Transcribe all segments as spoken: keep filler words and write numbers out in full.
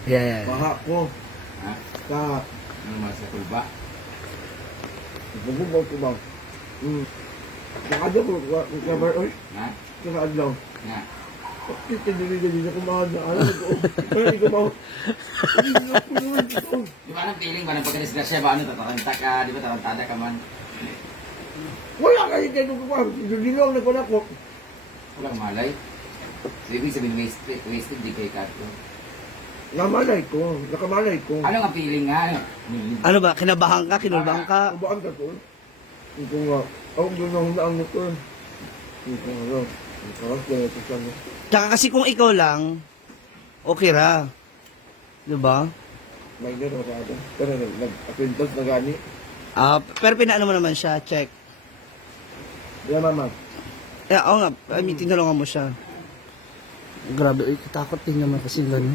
Yeah. Baha ko. Ha? Sa... Ano naman sa kulba? Bububaw ko ba? Hmm. Nakadyo ko. Kabar, oy. Ha? Nakadlaw. Nga. Bakit hindi rin ganyan ako mahal? Alam ko. Ay, ikaw ba? Hindi na ako naman dito. Di ba anong feeling ba? Nang pagka-disgrasya ba? Ano, tataranta ka? Di ba tarantada ka man? Wala kayo kayo ko ba? Dinong na ko na ko. Walang malay. So, ibig sabihin, wasted, wasted di kay Kato. Namalay ko. Nakamalay ko. Ano nga feeling nga? Ano ba? Kinabahan ka? Kinulbahan ka? Kubaan ka ko. Hindi ko nga. Ako doon na hunaan mo ko. Hindi ko nga. Hindi ko nga. Tsaka kasi kung ikaw lang, okay ra. Diba? May gano'n ka ata. Pero nag-acquaintance na gani. Ah, pero pinaano mo naman siya, check. Di ba, mama? Eh, oo nga, I mean, tinulungan mo siya. Grabe, uy, katakot din naman kasi gano'n.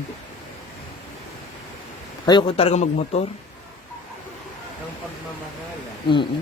Ayoko talaga magmotor. Ang pagmamahala. Mm-mm.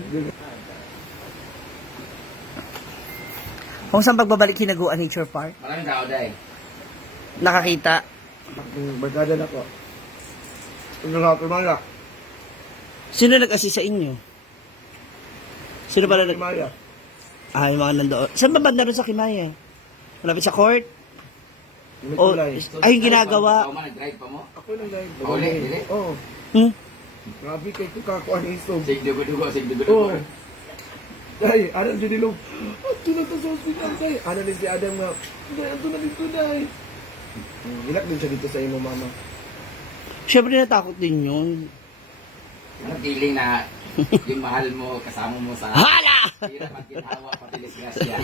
Kung saan pagbabalik hinaguan Nature Park? Maraming tao dahil. Nakakita. Ang barkada na ko. Ang nakatumala. Sino nag-assist sa inyo? Sino pala nag... Kimaya. Ah, yung mga nandoon. Saan ba banda rin sa Kimaya? Malapit sa court? May O, kulay. ay, yung ginagawa. Ikaw man, nag-drive pa mo? Ako nang live. Uli, uli. Oo. Hmm? Grabe kay ko kakuan isog. Sig dugo-dugo, sig dugo-dugo. Oo. Day, ano din nilong. Ato na to sa hospital, day. Ano din si Adam nga. Day, ato na dito, day. Ilak din siya dito sa imo, mama. Siyempre natakot din yun. Anong feeling na yung mahal mo, kasama mo sa... Hala! Hirap at ginawa, pati disgrasya.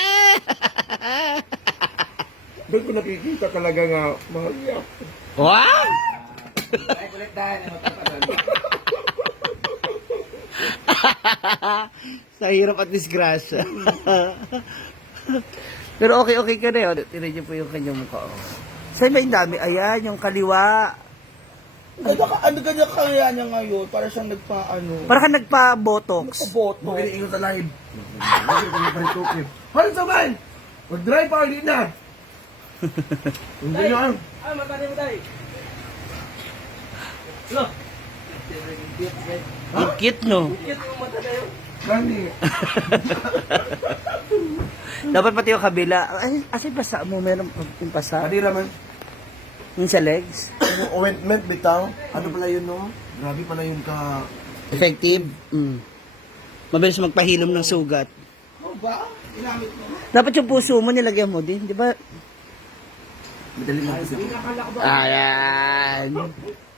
Doon ko nakikita talaga nga, mahal niya. Wow! Ay, kulit dahil. Ano pa doon? Sa hirap at disgrasya. Pero okay-okay ka na yun. Tinan niyo po yung kanyang mukha. Oh. Saan ba yung dami? Ayan, yung kaliwa. Ano ka, ano kanya kaya niya ngayon? Para siyang nagpa-ano. Para ka nagpa-botox. Boto. Magaling ingon sa live. Harin sa man! Mag-drive pa ulit na! Hindi niyo ang. Ah, matali mo tayo. Lo. Ang cute, no? Kit mo mata tayo. Gani. Dapat pati yung kabila. Ay, asay basa mo? Meron yung pasa? Kadira man. Yung sa legs? Yung ointment bitaw. Ano pala yun, no? Grabe pala yung ka... Effective? Mm. Mabilis magpahilom ng sugat. Oh, ba? Ginamit mo? Dapat yung puso mo nilagyan mo din, di ba? Madali mo kasi. Ayan.